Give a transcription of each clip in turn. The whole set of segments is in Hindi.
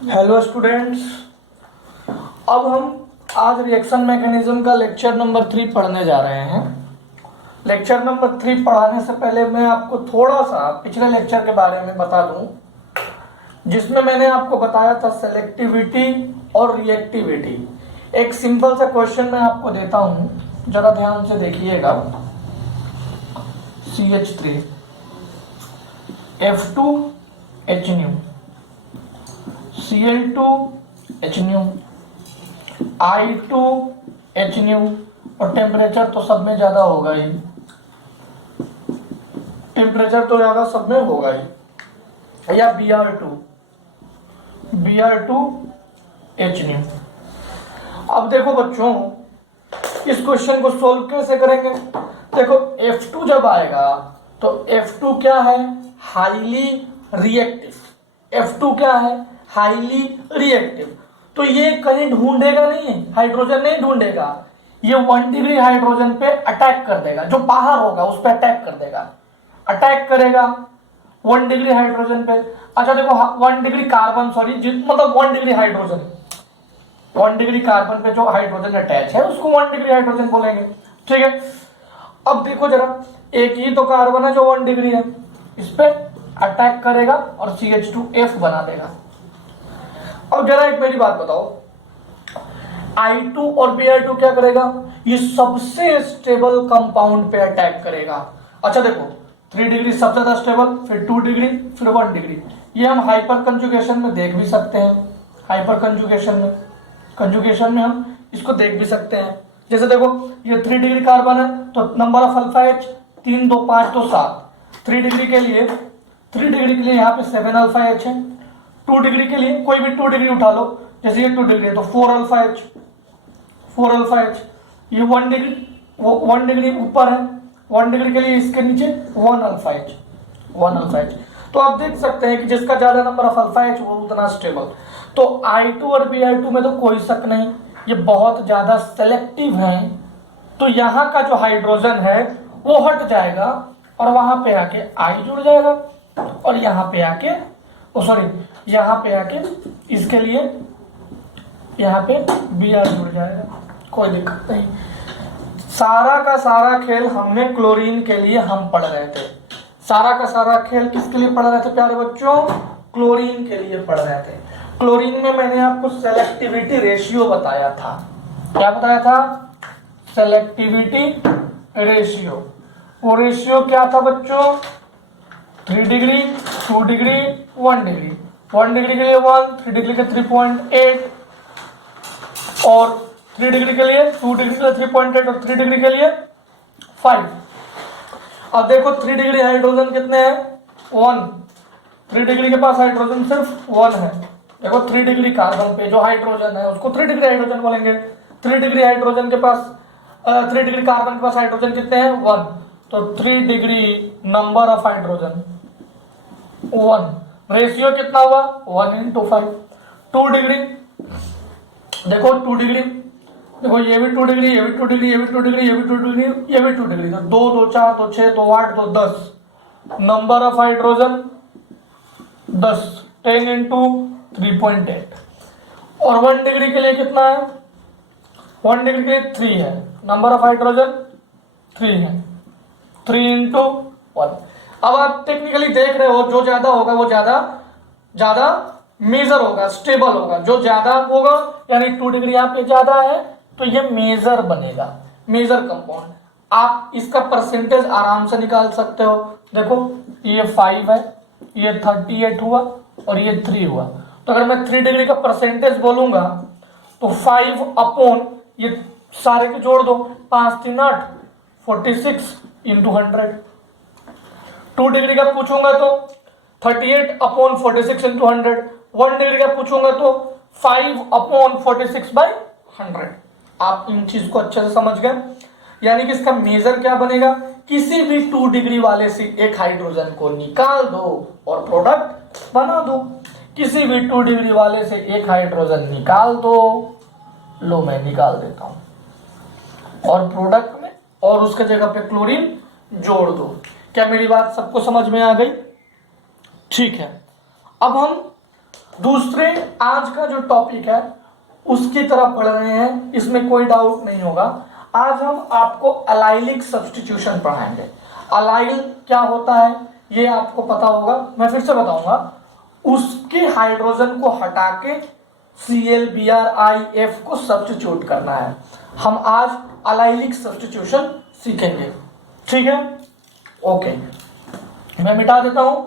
हेलो स्टूडेंट्स, अब हम आज रिएक्शन मैकेनिज्म का लेक्चर नंबर 3 पढ़ने जा रहे हैं। लेक्चर नंबर 3 पढ़ाने से पहले मैं आपको थोड़ा सा पिछले लेक्चर के बारे में बता दूं, जिसमें मैंने आपको बताया था सेलेक्टिविटी और रिएक्टिविटी। एक सिंपल सा क्वेश्चन मैं आपको देता हूं, जरा ध्यान से देखिएगा। CH3 F2HNu Cl2HNu I2HNu, और टेम्परेचर तो सब में ज्यादा होगा ही, टेम्परेचर तो ज्यादा सब में होगा ही, या Br2HNu। अब देखो बच्चों, इस क्वेश्चन को सोल्व कैसे करेंगे। देखो F2 जब आएगा तो F2 क्या है, हाईली रिएक्टिव। F2 क्या है, हाईली रिएक्टिव। तो ये कहीं ढूंढेगा नहीं, हाइड्रोजन नहीं ढूंढेगा, ये 1 डिग्री हाइड्रोजन पे अटैक कर देगा, जो बाहर होगा उस पे अटैक कर देगा, अटैक करेगा 1 डिग्री हाइड्रोजन पे। अच्छा देखो 1 डिग्री कार्बन, सॉरी मतलब 1 डिग्री हाइड्रोजन, 1 डिग्री कार्बन पे जो हाइड्रोजन अटैच है उसको 1 डिग्री हाइड्रोजन बोलेंगे, ठीक है। अब देखो जरा, एक ही तो कार्बन है जो 1 डिग्री है, इस पे अटैक करेगा और CH2F बना देगा। अब जरा एक मेरी बात बताओ, I2 और Br2 क्या करेगा, ये सबसे स्टेबल कंपाउंड पे अटैक करेगा। अच्छा देखो 3 डिग्री सबसे ज्यादा स्टेबल, फिर 2 डिग्री, फिर 1 डिग्री। ये हम हाइपर कंजुगेशन में देख भी सकते हैं, हाइपर कंजुगेशन में हम इसको देख भी सकते हैं। जैसे देखो ये 3 डिग्री कार्बन है तो नंबर ऑफ अल्फा H 3 2 5 तो 7। 3 डिग्री के लिए यहाँ पे 7 अल्फा H है। 2 डिग्री के लिए कोई भी 2 डिग्री उठा लो, जैसे ये 2 डिग्री है तो 4 अल्फा H। ये 1 डिग्री, वो 1 डिग्री ऊपर है, 1 डिग्री के लिए इसके नीचे 1 अल्फा H। तो आप देख सकते हैं कि जिसका ज्यादा नंबर ऑफ अल्फा H वो उतना स्टेबल। तो I2 और Br2 में तो कोई शक नहीं, ये बहुत ज्यादा सेलेक्टिव हैं। तो यहाँ का जो हाइड्रोजन है वो हट जाएगा और वहां पे आके I जुड़ जाएगा, और यहाँ पे आके इसके लिए यहाँ पे Br जुड़ जाएगा, कोई दिक्कत नहीं। सारा का सारा खेल हमने क्लोरीन के लिए हम पढ़ रहे थे। सारा का सारा खेल किसके लिए पढ़ रहे थे प्यारे बच्चों, क्लोरीन के लिए पढ़ रहे थे। क्लोरीन में मैंने आपको सेलेक्टिविटी रेशियो बताया था। क्या बताया था, सेलेक्टिविटी रेशियो। वो रेशियो क्या था बच्चों, 3 डिग्री, 2 डिग्री, 1 डिग्री। 1 डिग्री के लिए 1, 3 डिग्री के 3.8, और 3 डिग्री के लिए 2 डिग्री के लिए 3.8, और 3 डिग्री के लिए 5। अब देखो 3 डिग्री हाइड्रोजन कितने हैं, 1। 3 डिग्री के पास हाइड्रोजन सिर्फ 1 है। देखो 3 डिग्री कार्बन पे जो हाइड्रोजन है उसको 3 डिग्री हाइड्रोजन बोलेंगे। 3 डिग्री हाइड्रोजन के पास 3 डिग्री कार्बन के पास हाइड्रोजन कितने हैं, 1। तो 3 degree number of hydrogen 1, ratio कितना हुआ 1:5। 2 डिग्री, देखो 2 डिग्री, देखो ये भी 2 डिग्री, ये भी 2 डिग्री, ये भी 2 डिग्री, ये भी 2 डिग्री, ये भी 2 डिग्री। तो 2 2 4 तो 6 तो 8 तो 10, नंबर ऑफ हाइड्रोजन 10, 10 into 3.8। और 1 डिग्री के लिए कितना है, 1 डिग्री के लिए 3 है, नंबर ऑफ हाइड्रोजन 3 है, 3 into 1। अब आप टेक्निकली देख रहे हो, जो ज्यादा होगा वो ज्यादा मेजर होगा, स्टेबल होगा। जो ज्यादा होगा यानी 2 डिग्री यहाँ पे ज्यादा है तो ये मेजर बनेगा, मेजर कंपाउंड। आप इसका परसेंटेज आराम से निकाल सकते हो। देखो ये 5 है, ये 38 हुआ, और ये 3 हुआ। तो अगर मैं 3 डिग्री का परसेंटेज बोलूंगा तो 5 अपॉन ये सारे के जोड़ दो, 5 3 8, 46 into 100। 2 डिग्री का पूछूंगा तो 38 अपॉन 46 into 100। 1 डिग्री का पूछूंगा तो 5 अपॉन 46/100। आप इन चीज को अच्छे से समझ गए। यानी कि इसका मेजर क्या बनेगा, किसी भी 2 डिग्री वाले से एक हाइड्रोजन को निकाल दो और प्रोडक्ट बना दो। किसी भी 2 डिग्री वाले से एक हाइड्रोजन निकाल दो, लो मैं निकाल देता हूं, और प्रोडक्ट में और उसके जगह पे क्लोरीन जोड़ दो। क्या मेरी बात सबको समझ में आ गई, ठीक है। अब हम दूसरे आज का जो टॉपिक है उसकी तरफ पढ़ रहे हैं, इसमें कोई डाउट नहीं होगा। आज हम आपको अलाइलिक सब्स्टिट्यूशन पढ़ाएंगे। अलाइल क्या होता है ये आपको पता होगा, मैं फिर से बताऊंगा। उसके हाइड्रोजन को हटा के ClBrIF को सब्स्टिट्यूट करना है। हम आज अलाइलिक सब्स्टिट्यूशन सीखेंगे, ठीक है? ओके, मैं मिटा देता हूं।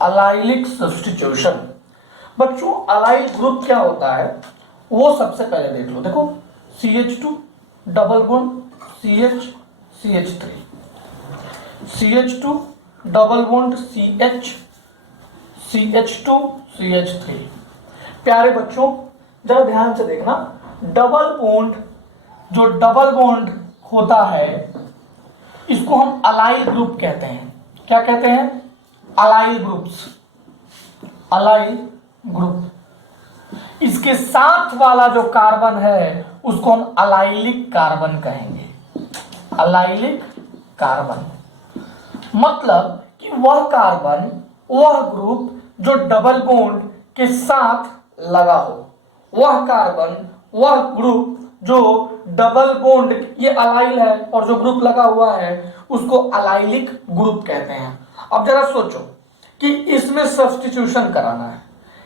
Allylic substitution. बच्चों अलाइल ग्रुप क्या होता है वो सबसे पहले देख लो। देखो CH2 double bond CH CH3, CH2 double bond CH CH2 CH3। प्यारे बच्चों जरा ध्यान से देखना, डबल बॉन्ड जो डबल बॉन्ड होता है इसको हम अलाइल ग्रुप कहते हैं। क्या कहते हैं? Allyl groups, allyl group. इसके साथ वाला जो कार्बन है उसको हम अलाइलिक कार्बन कहेंगे। अलाइलिक कार्बन मतलब कि वह कार्बन, वह ग्रुप जो डबल बॉन्ड के साथ लगा हो, वह कार्बन, वह ग्रुप जो डबल बॉन्ड, ये अलाइल है और जो ग्रुप लगा हुआ है उसको अलाइलिक ग्रुप कहते हैं। अब जरा सोचो कि इसमें सब्स्टिट्यूशन कराना है,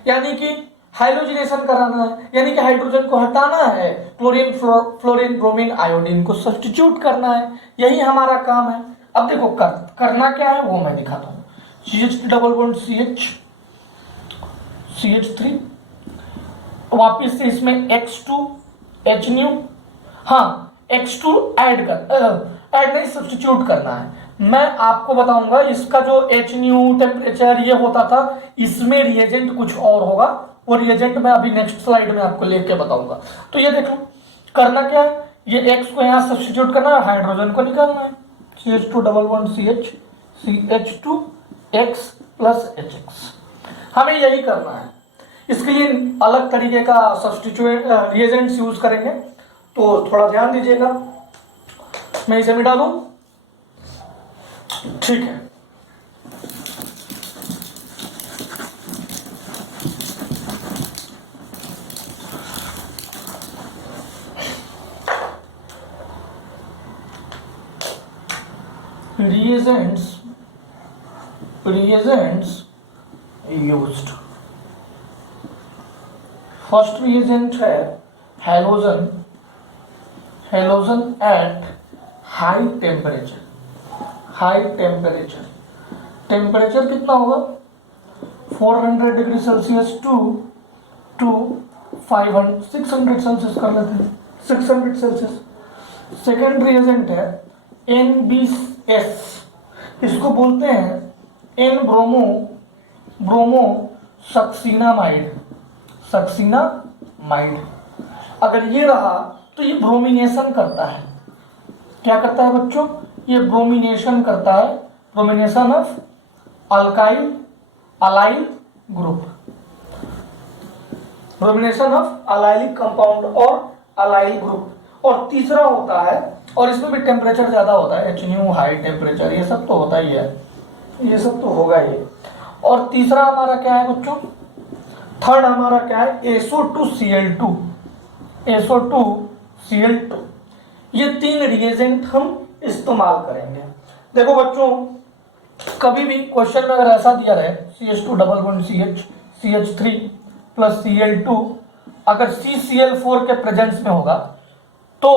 यानी कि हाइड्रोजनेशन कराना है, यानी कि हाइड्रोजन को हटाना है, क्लोरीन फ्लोरीन ब्रोमीन आयोडीन को सब्स्टिट्यूट करना है, यही हमारा काम है। अब देखो करना क्या है वो मैं दिखाता हूं। CH double bond CH CH3, वापिस से इसमें X2 H न्यू, हाँ X2 ऐड नहीं सब्स्टिट्यूट करना है। मैं आपको बताऊंगा इसका जो H न्यू टेम्परेचर ये होता था, इसमें रिएजेंट कुछ और होगा, वो रिएजेंट मैं अभी नेक्स्ट स्लाइड में आपको लेके बताऊंगा। तो ये देखो करना क्या है, ये X को यहाँ सब्स्टिट्यूट करना है, हाइड्रोजन को निकालना है। CH2 double bond CH CH2 X plus HX, हमें यही करना है। इसके लिए अलग तरीके का सब्स्टिट्यूट रिएजेंट्स यूज करेंगे, तो थोड़ा ध्यान दीजिएगा। मैं इसे मिटा दूं, ठीक है? reagents used, फर्स्ट reagent है halogen, halogen at high temperature. High temperature, temperature कितना होगा 400 डिग्री सेल्सियस टू 600 सेल्सियस कर लेते हैं, 600 सेल्सियस। सेकेंड रिएजेंट है NBS, इसको बोलते हैं N ब्रोमो सक्सीनामाइड, सक्सीनामाइड। अगर ये रहा तो ये ब्रोमिनेशन करता है। क्या करता है बच्चों? ये ब्रोमिनेशन करता है, bromination of alkyl allyl group, bromination of allylic compound और अलाइल ग्रुप। और तीसरा होता है, और इसमें भी टेम्परेचर ज्यादा होता है, H न्यू हाई टेम्परेचर, ये सब तो होता ही है, ये सब तो होगा ही। और तीसरा हमारा क्या है बच्चों? थर्ड हमारा क्या है? SO2Cl2, SO2Cl2। ये तीन रिएजेंट हम इस्तेमाल करेंगे। देखो बच्चों कभी भी क्वेश्चन में अगर ऐसा दिया रहे CH2 double bond CH CH3 plus Cl2, अगर CCl4 के प्रेजेंस में होगा तो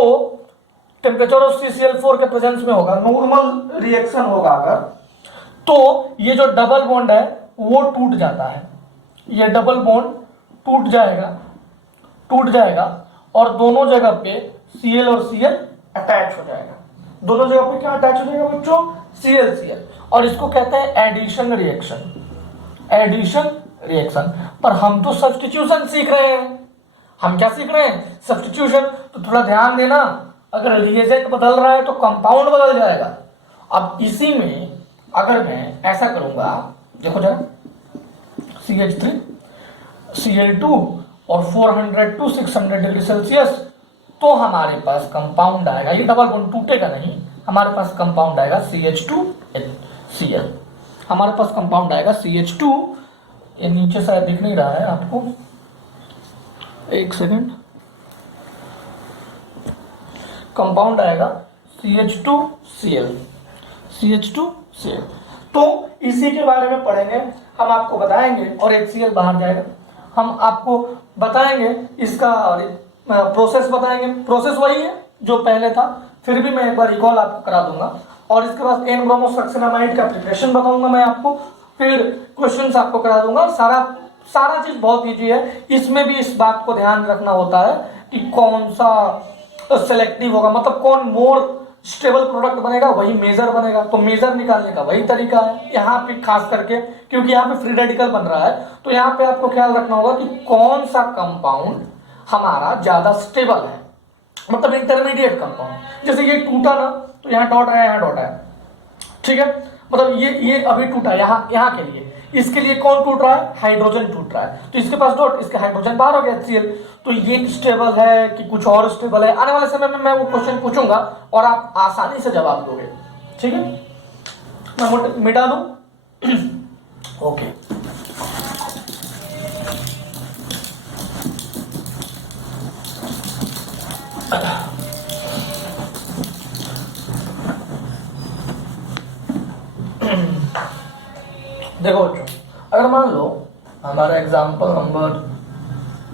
टेम्परेचर ऑफ CCl4 के प्रेजेंस में होगा, नॉर्मल रिएक्शन होगा अगर, तो ये जो डबल बॉन्ड है वो टूट जाता है, ये डबल बॉन्ड टूट जाएगा और दोनों जगह पे Cl और Cl अटैच हो जाएगा। दोनों जगह पे क्या अटैच हो जाएगा बच्चों, ClCl, और इसको कहते हैं एडिशन रिएक्शन, एडिशन रिएक्शन। पर हम तो सब्स्टिट्यूशन सीख रहे हैं, हम क्या सीख रहे हैं, सब्स्टिट्यूशन। तो थोड़ा ध्यान देना, अगर रिएजेंट बदल रहा है तो कंपाउंड बदल जाएगा। अब इसी में अगर मैं ऐसा करूंगा, देखो जरा, CH3 Cl2 और 400 to 600 डिग्री सेल्सियस, तो हमारे पास कंपाउंड आएगा, ये डबल बॉन्ड टूटेगा नहीं, हमारे पास कंपाउंड आएगा CH2Cl, हमारे पास कंपाउंड आएगा CH2, ये नीचे शायद दिख नहीं रहा है आपको, एक सेकंड, कंपाउंड आएगा CH2Cl, CH2Cl। तो इसी के बारे में पढ़ेंगे, हम आपको बताएंगे, और HCl बाहर जाएगा, हम आपको बताएंगे इसका प्रोसेस बताएंगे। प्रोसेस वही है जो पहले था, फिर भी मैं एक बार रिकॉल आपको करा दूंगा, और इसके बाद एन ब्रोमोसक्सेनामाइड का प्रिपरेशन बताऊंगा मैं आपको, फिर क्वेश्चंस आपको करा दूंगा। सारा चीज बहुत ईजी है, इसमें भी इस बात को ध्यान रखना होता है कि कौन सा सेलेक्टिव होगा, मतलब कौन मोर स्टेबल प्रोडक्ट बनेगा, वही मेजर बनेगा। तो मेजर निकालने का वही तरीका है यहाँ पे, खास करके क्योंकि यहाँ पे फ्री रेडिकल बन रहा है, तो यहाँ पे आपको ख्याल रखना होगा कि कौन सा कंपाउंड हमारा ज्यादा स्टेबल है, मतलब इंटरमीडिएट कंपाउंड। जैसे ये टूटा ना, तो यहाँ डॉट आया, यहाँ डॉट आया, ठीक है, मतलब ये अभी टूटा यहाँ के लिए, इसके लिए कौन टूट रहा है, हाइड्रोजन टूट रहा है, तो इसके पास डॉट, इसके हाइड्रोजन बाहर हो गया HCl। तो ये स्टेबल है कि कुछ और स्टेबल है, आने वाले समय में मैं वो क्वेश्चन पूछूंगा और आप आसानी से जवाब दोगे, ठीक है। मैं मिटा दूं ओके। देखो बच्चों, अगर मान लो हमारा एग्जाम्पल नंबर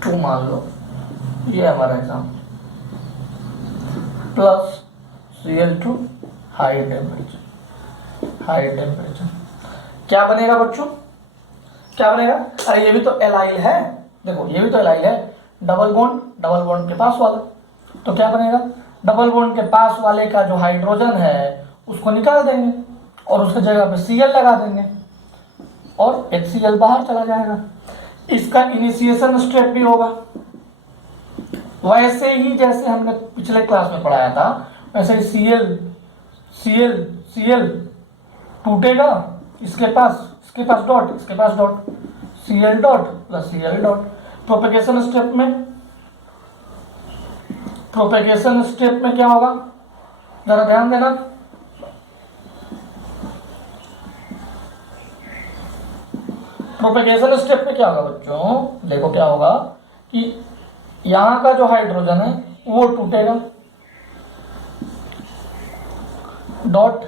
2 मान लो, ये हमारा example, plus Cl2 high temperature, क्या बनेगा बच्चों, क्या बनेगा, अरे ये भी तो एलाइल है, देखो ये भी तो एलाइल है, डबल बॉन्ड के पास वाला, तो क्या बनेगा, डबल बॉन्ड के पास वाले का जो हाइड्रोजन है उसको निकाल देंगे और उसके जगह पे Cl लगा देंगे और HCl बाहर चला जाएगा। इसका इनिशिएशन स्टेप भी होगा, वैसे ही जैसे हमने पिछले क्लास में पढ़ाया था, वैसे ही Cl टूटेगा, इसके पास dot, Cl dot plus Cl dot. Propagation step में क्या होगा, जरा ध्यान देना, प्रोपेगेशन स्टेप में क्या होगा बच्चों, देखो क्या होगा कि यहां का जो हाइड्रोजन है वो टूटेगा, डॉट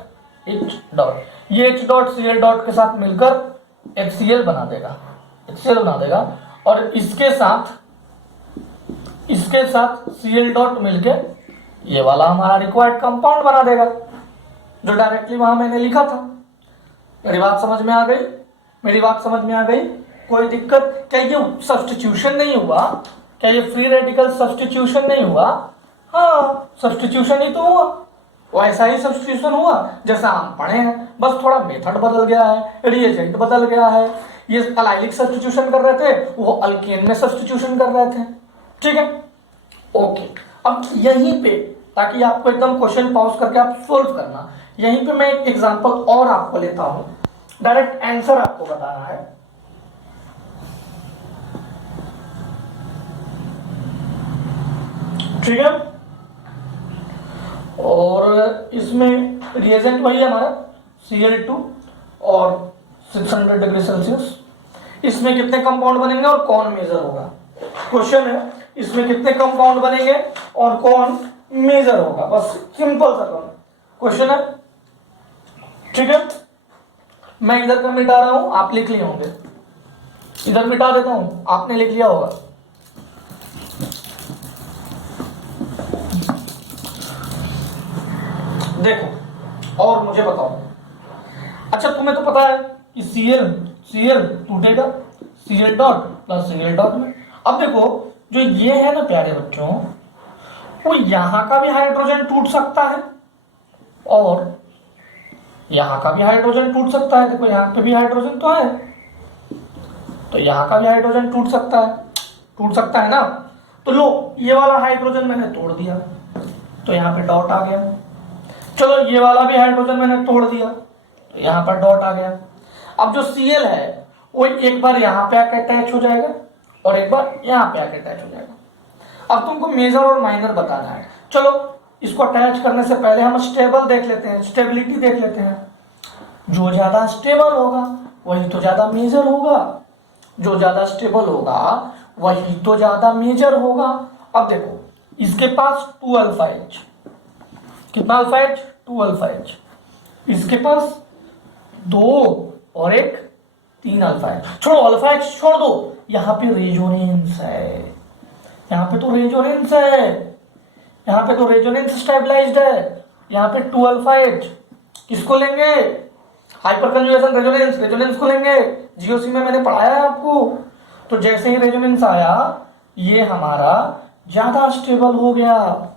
H डॉट, ये H डॉट Cl डॉट के साथ मिलकर HCl बना देगा, और इसके साथ Cl डॉट मिलके ये वाला हमारा रिक्वायर्ड कंपाउंड बना देगा, जो डायरेक्टली वहां मैंने लिखा था। मेरी बात समझ में आ गई, कोई दिक्कत, क्या ये सब्स्टिट्यूशन नहीं हुआ, क्या ये फ्री रेडिकल सब्स्टिट्यूशन नहीं हुआ, हाँ सब्स्टिट्यूशन ही तो हुआ, वैसा ही सब्स्टिट्यूशन हुआ जैसा हम पढ़े हैं, बस थोड़ा मेथड बदल गया है, रिएजेंट बदल गया है। ये अलाइलिक सब्स्टिट्यूशन कर रहे थे, वो अल्केन में सब्स्टिट्यूशन कर रहे थे, ठीक है, ओके। अब यहीं पे, ताकि आपको एकदम क्वेश्चन पॉज करके आप सोल्व करना, यहीं पे मैं एक एग्जांपल और आपको लेता हूं, डायरेक्ट आंसर आपको बताना है। ठीक है, और इसमें रिएजेंट वही है हमारा Cl2 और 600 डिग्री सेल्सियस। इसमें कितने कंपाउंड बनेंगे और कौन मेजर होगा, क्वेश्चन है, इसमें कितने कंपाउंड बनेंगे और कौन मेजर होगा, बस सिंपल सा क्वेश्चन है, ठीक है। मैं इधर का मिटा रहा हूं, आप लिख लिए होंगे, इधर मिटा देता हूं, आपने लिख लिया होगा। देखो और मुझे बताओ, अच्छा तुम्हें तो पता है कि Cl टूटेगा Cl dot plus Cl dot में। अब देखो जो ये है ना प्यारे बच्चों, वो यहां का भी हाइड्रोजन टूट सकता है, और यहाँ का भी हाइड्रोजन टूट सकता है। देखो यहाँ पे भी हाइड्रोजन तो है, तो यहाँ का भी हाइड्रोजन टूट सकता है ना। तो लो, ये वाला हाइड्रोजन मैंने तोड़ दिया, तो यहाँ पे डॉट आ गया। चलो ये वाला भी हाइड्रोजन मैंने तोड़ दिया, तो यहाँ पर डॉट आ गया। अब जो Cl है वो एक बार यहाँ पे आके अटैच हो जाएगा और एक बार यहाँ पे आके अटैच हो जाएगा। अब तुमको मेजर और माइनर बताना है। चलो इसको अटैच करने से पहले हम स्टेबल देख लेते हैं, स्टेबिलिटी देख लेते हैं। जो ज्यादा स्टेबल होगा वही तो ज्यादा मेजर होगा, जो ज्यादा स्टेबल होगा वही तो ज्यादा मेजर होगा। अब देखो इसके पास 2 अल्फा H, कितना अल्फा H? 2 alpha H। इसके पास 2 और एक 3 अल्फा H। छोड़ो अल्फा H छोड़ दो, यहाँ पे रेजोनेंस है, यहाँ पे तो रेजोनेंस है, यहाँ पे तो रेजोनेंस स्टेबलाइज्ड है। यहाँ पे 2 अल्फा H किसको लेंगे? हाइपर कंजुगेशन रेजोनेंस, रेजोनेंस को लेंगे। जीओसी में मैंने पढ़ाया है आपको। तो जैसे ही रेजोनेंस आया, ये हमारा ज्यादा स्टेबल हो गया,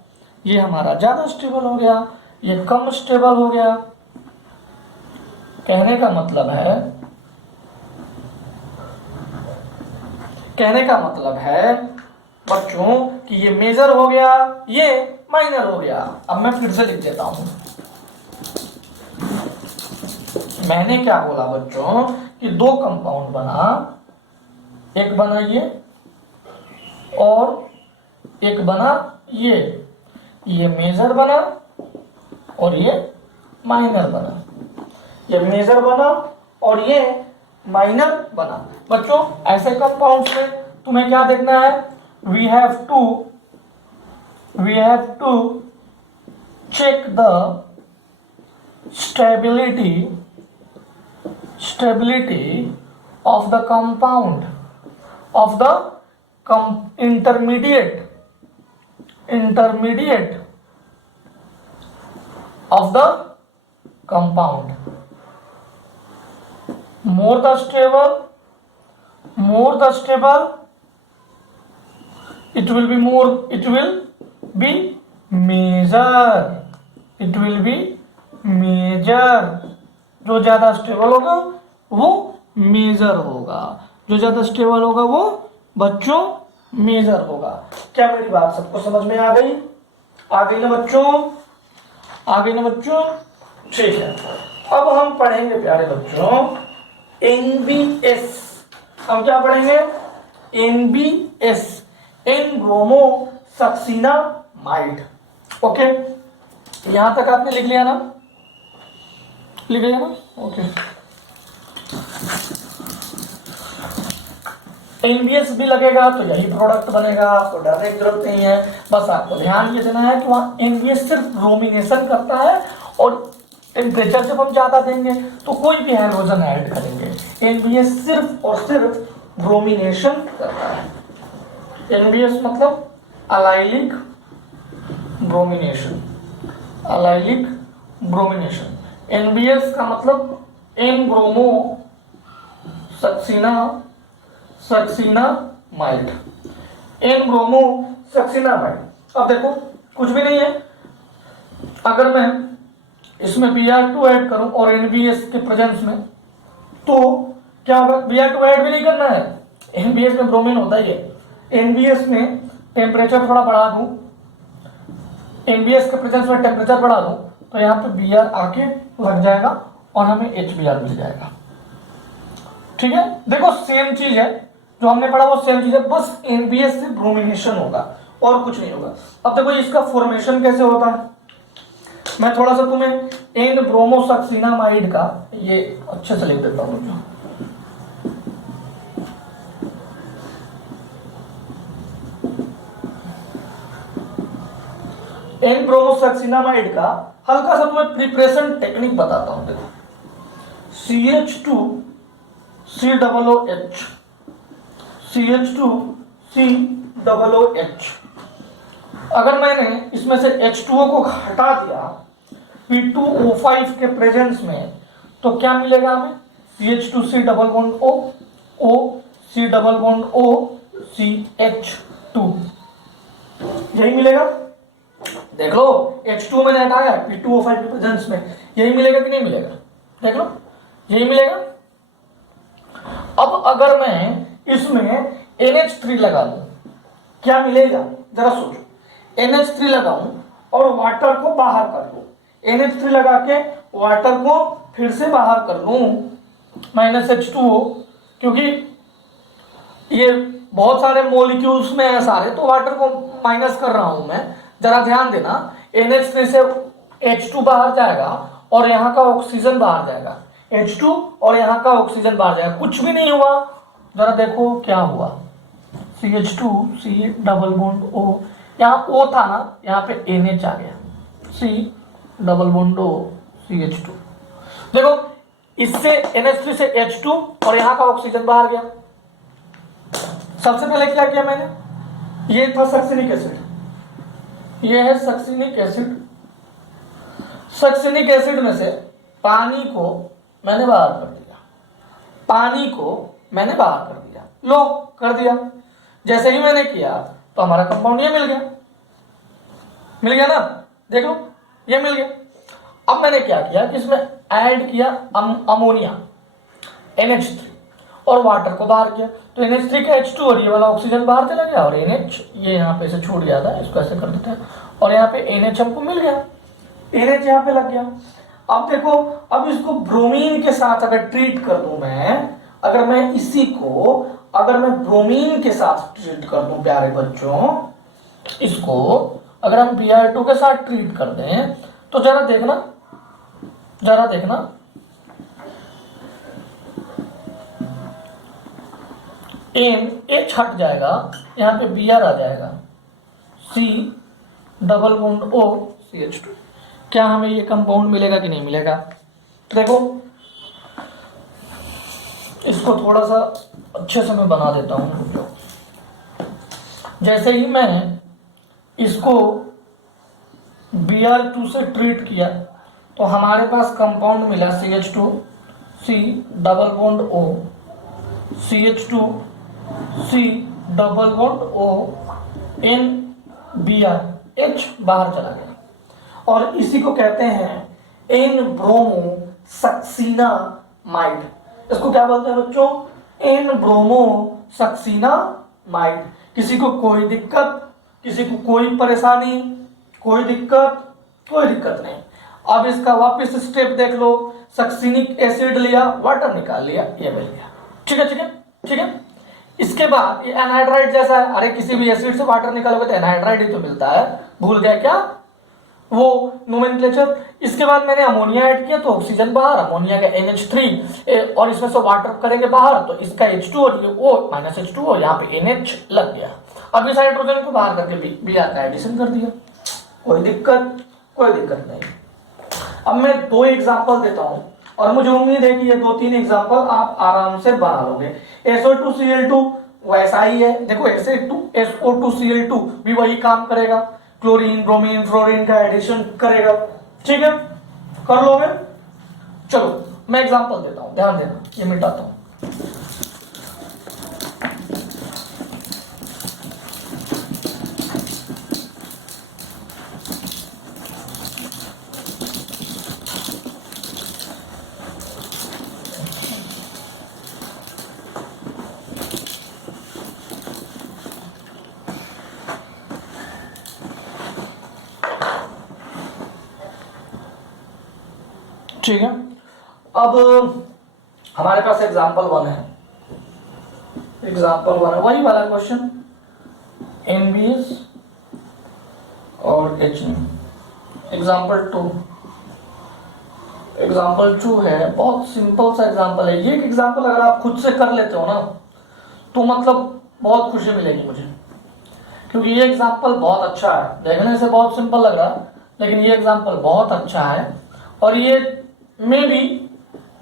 ये हमारा ज्यादा स्टेबल हो गया, ये कम स्टेबल हो गया। कहने का मतलब है बच्चों कि ये मेजर हो गया, ये माइनर हो गया। अब मैं फिर से लिख देता हूं। मैंने क्या बोला बच्चों कि 2 कंपाउंड बना, एक बना ये और एक बना ये मेजर बना और ये माइनर बना, ये मेजर बना और ये माइनर बना। बच्चों ऐसे कंपाउंड्स में तुम्हें क्या देखना है? We have to check the stability of the compound, of the intermediate of the compound. More the stable, it will be major, जो ज्यादा स्टेबल होगा वो मेजर होगा, जो ज्यादा स्टेबल होगा वो बच्चों मेजर होगा। क्या मेरी बात सबको समझ में आ गई? आ गई ना बच्चों? ठीक है। अब हम पढ़ेंगे प्यारे बच्चों NBS। हम क्या पढ़ेंगे? NBS, N bromo succinimide. Okay, यहां तक आपने लिख लिया ना? ओके। NBS भी लगेगा तो यही प्रोडक्ट बनेगा, आपको डरने की जरूरत नहीं है। बस आपको ध्यान ये देना है कि वहां NBS सिर्फ ब्रोमिनेशन करता है और टेम्परेचर जब हम ज्यादा देंगे तो कोई भी हाइड्रोजन ऐड करेंगे। NBS सिर्फ और सिर्फ ब्रोमिनेशन करता है। NBS मतलब अलाइलिक ब्रोमिनेशन। NBS का मतलब एन ब्रोमो सक्सिनामाइड, एन ब्रोमो सक्सिनामाइड। अब देखो कुछ भी नहीं है, अगर मैं इसमें Br2 ऐड करूं और NBS के प्रेजेंस में, तो क्या होगा? Br2 ऐड भी नहीं करना है, NBS में ब्रोमीन होता ही है। NBS में टेम्परेचर थोड़ा बढ़ा दूं, NBS के प्रेजेंस में टेम्परेचर बढ़ा दूं, तो यहाँ पे Br आके लग जाएगा और हमें HBr मिल जाएगा। ठीक है, देखो सेम चीज है, जो हमने पढ़ा वो सेम चीज है, बस NBS से ब्रोमिनेशन होगा और कुछ नहीं होगा। अब देखो इसका फॉर्मेशन कैसे होता है, मैं थोड़ा सा तुम्हें एन ब्रोमोसक्सिनामाइड का ये अच्छे से लिख देता हूं। एन ब्रोमोसक्सिनामाइड का हल्का सा तुम्हें प्रिपरेशन टेक्निक बताता हूं। देखो CH2COOH, अगर मैंने इसमें से H2O को हटा दिया P2O5 के प्रेजेंस में, तो क्या मिलेगा हमें? CH2C double bond O C double bond O CH2, यही मिलेगा। देख लो H2 मैंने हटाया, P2O5 के प्रेजेंस में यही मिलेगा कि नहीं मिलेगा, देख लो यही मिलेगा। अब अगर मैं इसमें NH3 लगा दूं क्या मिलेगा, जरा सोचो। NH3 लगाऊं और वाटर को बाहर कर दूं, NH3 लगा के वाटर को फिर से बाहर कर लूं -H2O, क्योंकि ये बहुत सारे मॉलिक्यूल्स में है सारे, तो वाटर को माइनस कर रहा हूं मैं। जरा ध्यान देना, NH3 से H2 बाहर जाएगा और यहाँ का ऑक्सीजन बाहर जाएगा, H2 और यहाँ का ऑक्सीजन बाहर जाएगा, कुछ भी नहीं हुआ। जरा देखो क्या हुआ, CH2 C double bond O, यहाँ O था ना, यहाँ पे NH आ गया, C double bond O CH2। देखो इससे NH3 से H2 और यहाँ का ऑक्सीजन बाहर गया। सबसे पहले क्या किया मैंने, ये था सक्सिनिक एसिड, ये है सक्सिनिक एसिड। सक्सिनिक एसिड में से पानी को मैंने बाहर कर दिया, पानी को मैंने बाहर कर दिया, लो कर दिया। जैसे ही मैंने किया तो हमारा कंपाउंड ये मिल गया ना, देख लो ये मिल गया। अब मैंने क्या किया कि इसमें ऐड किया अमोनिया NH3 और वाटर को बाहर किया, तो NH3 का H2 और ये वाला ऑक्सीजन बाहर चला गया, और NH ये यहाँ पे से छूट गया था, इसको ऐसे कर देते हैं, और यहाँ पे NH हमको मिल गया, NH यहाँ पे लग गया। अब देखो, अब इसको ब्रोमीन के साथ अगर ट्रीट कर दूं मैं, अगर मैं इसी को अगर मैं ब्रोमीन के साथ ट्रीट कर दूं प्यारे बच्चों, इसको अगर हम Br2 के साथ ट्रीट कर दें तो जरा देखना H हट जाएगा, यहाँ पे Br आ जाएगा, C double bond O CH2। क्या हमें ये कंपाउंड मिलेगा कि नहीं मिलेगा? देखो इसको थोड़ा सा अच्छे से मैं बना देता हूं। जैसे ही मैं इसको Br2 से ट्रीट किया तो हमारे पास कंपाउंड मिला CH2 C double bond O CH2 C double bond O N Br, H बाहर चला गया, और इसी को कहते हैं एन ब्रोमो सक्सीनामाइड। इसको क्या बोलते हैं बच्चों? N bromo succinimide. किसी को कोई दिक्कत, किसी को कोई परेशानी, कोई दिक्कत नहीं। अब इसका वापस स्टेप देख लो, सक्सीनिक एसिड लिया, वाटर निकाल लिया, ये मिल गया। ठीक है। इसके बाद ये एनहाइड्राइड जैसा है, अरे किसी भी एसिड से वाटर निकालोगे तो एनहाइड्राइड ही तो मिलता है, भूल गया क्या वो नोमेनक्लेचर। इसके बाद मैंने अमोनिया ऐड किया तो ऑक्सीजन बाहर, अमोनिया का NH3 और इसमें से वाटर करेंगे बाहर, तो इसका H2 और ये O -H2O, यहाँ पे NH लग गया। अब इस हाइड्रोजन को बाहर करके Br का एडिशन कर दिया, कोई दिक्कत नहीं। अब मैं 2 एग्जांपल देता हूं और मुझे उम्मीद है कि ये 2-3 एग्जांपल आप आराम से बना लोगे। SO2Cl2 वैसा ही है, देखो SO2Cl2 भी वही काम करेगा, क्लोरीन ब्रोमीन फ्लोरीन का एडिशन करेगा। ठीक है, कर लोगे? चलो मैं एग्जांपल देता हूं, ध्यान देना, ये मिटाता हूं। ठीक है, अब हमारे पास एग्जाम्पल 1 है, वही वाला क्वेश्चन, NBS और H। एग्जाम्पल 2 है, बहुत सिंपल सा एग्जाम्पल है। ये एग्जाम्पल अगर आप खुद से कर लेते हो ना तो मतलब बहुत खुशी मिलेगी मुझे, क्योंकि ये एग्जाम्पल बहुत अच्छा है। देखने से बहुत सिंपल लग रहा है, लेकिन ये एग्जाम्पल बहुत अच्छा है, और ये में भी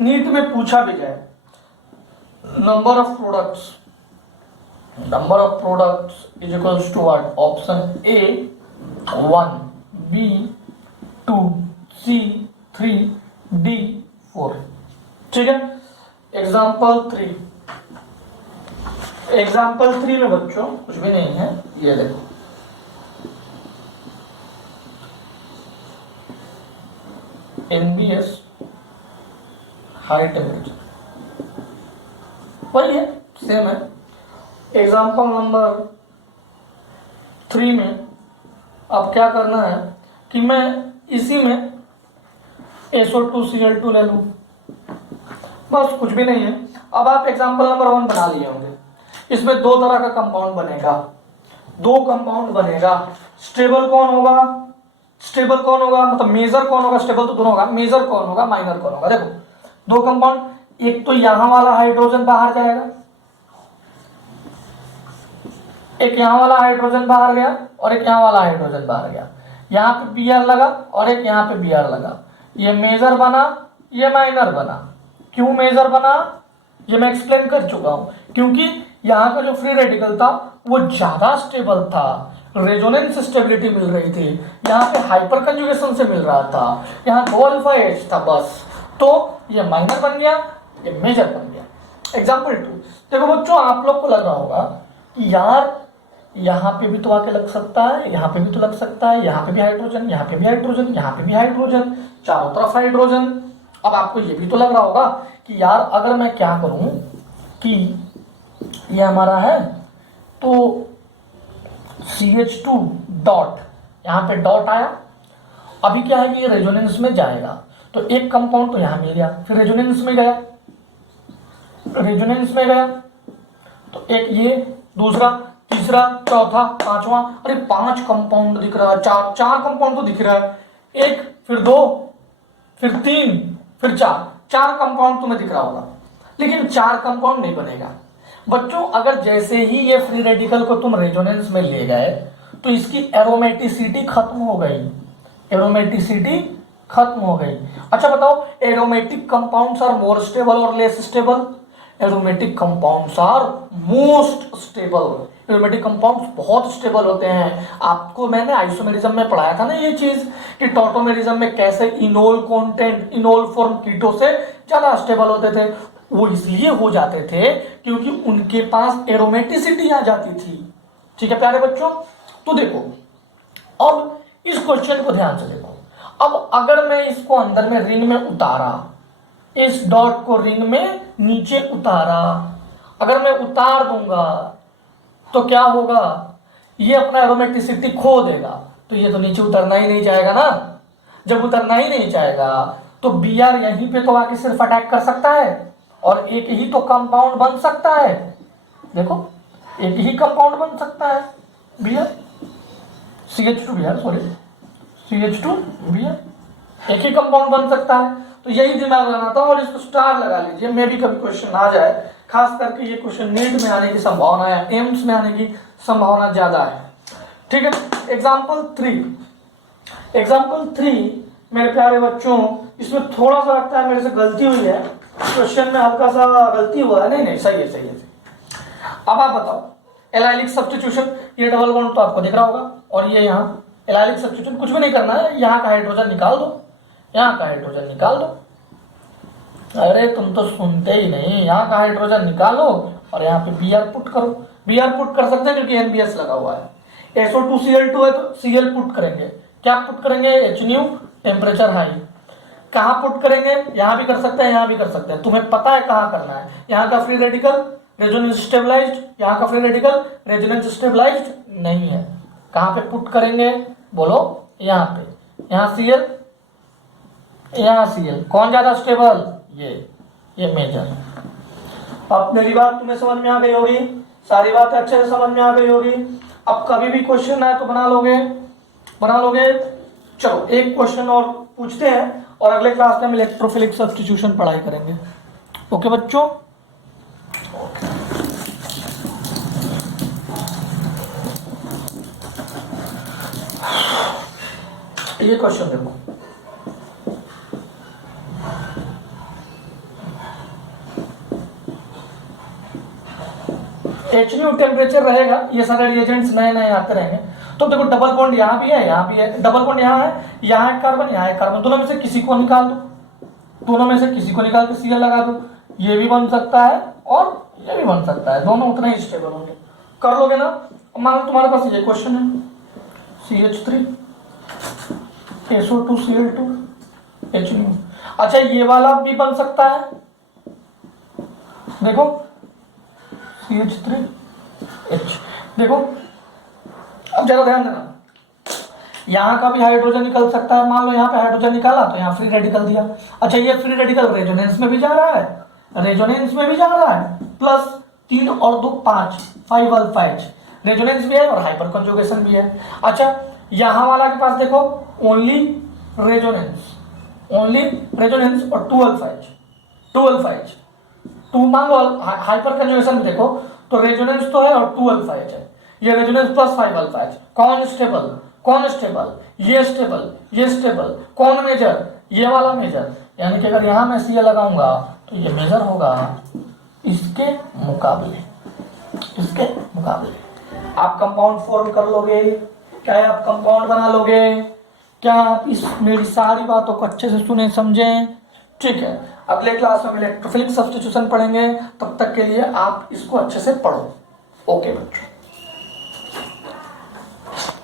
नीट में पूछा भी गया। Number of products is equals to what? Option A 1, B 2, C 3, D 4। ठीक है, एग्जाम्पल 3 में बच्चों कुछ भी नहीं है, ये देखो NBS हाई टेम्परेचर, वही है, सेम है। एग्जाम्पल नंबर 3 में अब क्या करना है कि मैं इसी में SO2Cl2 ले लूँ, बस कुछ भी नहीं है। अब आप एग्जाम्पल नंबर 1 बना लिए होंगे। इसमें दो तरह का कंपाउंड बनेगा, दो कंपाउंड बनेगा। स्टेबल कौन होगा, स्टेबल कौन होगा, मतलब मेजर कौन होगा, स्टेबल तो दोनों होगा, मेजर कौन होगा, माइनर कौन होगा। देखो दो कंपाउंड, एक तो यहां वाला हाइड्रोजन बाहर जाएगा, एक यहां वाला हाइड्रोजन बाहर गया और एक यहां वाला हाइड्रोजन बाहर गया। यहां पे Br लगा और एक यहां पे Br लगा। ये मेजर बना, ये माइनर बना। क्यों मेजर बना, ये मैं एक्सप्लेन कर चुका हूं। क्योंकि यहां का जो फ्री रेडिकल था वो ज्यादा स्टेबल था, रेजोनेंस स्टेबिलिटी मिल रही थी। यहाँ पे हाइपर कंजुगेशन से मिल रहा था, यहाँ 2 अल्फा H था बस। तो ये माइनर बन गया, ये मेजर बन गया। एग्जाम्पल 2, देखो बच्चों आप लोग को लग रहा होगा कि यार यहाँ पे भी तो आके लग सकता है, यहाँ पे भी तो लग सकता है, यहाँ पे भी हाइड्रोजन, यहाँ पे भी हाइड्रोजन, यहाँ पे भी हाइड्रोजन, चारों तरफ हाइड्रोजन। अब आपको ये भी तो लग रहा होगा कि यार अगर मैं क्या करूं कि ये हमारा है तो CH2 डॉट, यहाँ पे डॉट आया। अभी क्या है कि ये रेजोनेंस में जाएगा, तो एक कंपाउंड तो यहां मिल गया, फिर रेजोनेंस में गया, रेजोनेंस में गया तो एक ये, दूसरा, तीसरा, चौथा, पांचवा। अरे 5 कंपाउंड दिख रहा है, चार कंपाउंड तो दिख रहा है, एक, फिर 2, फिर 3, फिर 4 कंपाउंड तुम्हें दिख रहा होगा। लेकिन 4 कंपाउंड नहीं बनेगा बच्चों। अगर जैसे ही ये फ्री रेडिकल को तुम रेजोनेंस में ले गए तो इसकी एरोमेटिसिटी खत्म हो गई, एरोमेटिसिटी खत्म हो गई। अच्छा बताओ, aromatic compounds are more stable और less stable? Aromatic compounds are most stable. Aromatic compounds बहुत स्टेबल होते हैं। आपको मैंने आइसोमेरिज्म में पढ़ाया था ना ये चीज कि टॉटोमेरिज्म में कैसे इनोल कंटेंट, इनोल फॉर्म कीटो से ज्यादा स्टेबल होते थे। वो इसलिए हो जाते थे क्योंकि उनके पास एरोमेटिसिटी आ जाती थी। ठीक है प्यारे बच्चों, तो देखो अब इस क्वेश्चन को ध्यान से देखो। अब अगर मैं इसको अंदर में रिंग में उतारा, इस डॉट को रिंग में नीचे उतारा, अगर मैं उतार दूंगा तो क्या होगा, ये अपना एरोमेटिसिटी खो देगा। तो ये तो नीचे उतरना ही नहीं चाहेगा ना। जब उतरना ही नहीं चाहेगा तो Br यहीं पे तो आके सिर्फ अटैक कर सकता है और एक ही तो कंपाउंड बन सकता है। देखो एक ही कंपाउंड बन सकता है Br, CH2Br, सॉरी CH2Br, एक ही कंपाउंड बन सकता है। तो यही दिमाग लगाना था और इसको स्टार लगा लीजिए, मे भी कभी क्वेश्चन आ जाए। खास करके ये क्वेश्चन नीट में आने की संभावना है, एम्स में आने की संभावना ज्यादा है। ठीक है, एग्जाम्पल 3 मेरे प्यारे बच्चों, इसमें थोड़ा सा लगता है मेरे से गलती हुई है, क्वेश्चन में हल्का सा गलती हुआ है। नहीं सही है। अब आप बताओ, एलाइलिक सब्स्टिट्यूशन, ये डबल बॉन्ड तो आपको दिख रहा होगा और ये यहाँ एलाइलिक सब्स्टिट्यूशन, कुछ भी नहीं करना है, यहाँ का हाइड्रोजन निकाल दो, यहाँ का हाइड्रोजन निकाल दो। अरे तुम तो सुनते ही नहीं, यहाँ का हाइड्रोजन निकालो और यहाँ पे Br पुट करो। Br पुट कर सकते हैं क्योंकि NBS लगा हुआ है। SO2Cl2 है तो Cl पुट करेंगे। क्या पुट करेंगे, Hν, टेम्परेचर हाई। कहाँ पुट करेंगे, यहाँ भी कर सकते हैं, यहाँ भी कर सकते हैं, तुम्हें पता है कहाँ करना है। यहाँ का फ्री रेडिकल रेजोनेंस स्टेबलाइज्ड, यहाँ का फ्री रेडिकल रेजोनेंस स्टेबलाइज्ड नहीं है। कहाँ पे पुट करेंगे बोलो, यहाँ पे, यहाँ Cl, यहाँ Cl, कौन ज्यादा स्टेबल, ये मेजर। अब मेरी बात तुम्हें समझ में आ गई होगी, सारी बातें अच्छे से समझ में आ गई होगी। अब कभी भी क्वेश्चन आए तो बना लोगे। चलो एक क्वेश्चन और पूछते हैं और अगले क्लास में हम इलेक्ट्रोफिलिक सब्स्टिट्यूशन पढ़ाई करेंगे। ओके बच्चों, ये क्वेश्चन देखो, Hν टेम्परेचर रहेगा, ये सारे रिएजेंट्स नए आते रहेंगे। तो देखो डबल बॉन्ड यहाँ भी है, यहाँ भी है, डबल बॉन्ड यहाँ है, यहाँ एक कार्बन, यहाँ एक कार्बन, दोनों में से किसी को निकाल दो, दोनों में से किसी को निकाल के Cl लगा दो। ये भी बन सकता है और ये भी बन सकता है, दोनों उतना ही स्टेबल होंगे। कर लोगे ना। मान लो तुम्हारे पास ये क्वेश्चन है, CH3 SO2Cl2 H नहीं। अच्छा ये वाला भी बन सकता है, देखो CH3H। देखो अब जरा ध्यान देना, यहाँ का भी हाइड्रोजन निकल सकता है। मान लो यहाँ पे हाइड्रोजन निकाला तो यहाँ फ्री रेडिकल दिया। अच्छा ये फ्री रेडिकल रेजोनेंस में भी जा रहा है, रेजोनेंस में भी जा रहा है, प्लस 3 और 2 5 5 अल्फा H, रेजोनेंस भी है और हाइपर कंजुगेशन भी है। अच्छा यहाँ वाला के पास देखो ओनली रेजोनेंस और 2 अल्फा H, 2 मान लो हाइपर कंजुगेशन में देखो तो रेजोनेंस तो है और 2 अल्फा H है, ये रेजोनेंस प्लस 5 अल्फा H। कौन स्टेबल, ये स्टेबल, कौन मेजर, ये वाला मेजर, यानी कि अगर यहां मैं Ca लगाऊंगा तो ये मेजर होगा इसके मुकाबले। आप कंपाउंड फॉर्म कर लोगे क्या, आप कंपाउंड बना लोगे क्या, आप इस मेरी सारी बातों को अच्छे से सुने समझें, ठीक है। अगले क्लास में हम इलेक्ट्रोफिलिक सब्स्टिट्यूशन पढ़ेंगे, तब तक के लिए आप इसको अच्छे से पढ़ो। ओके बच्चों।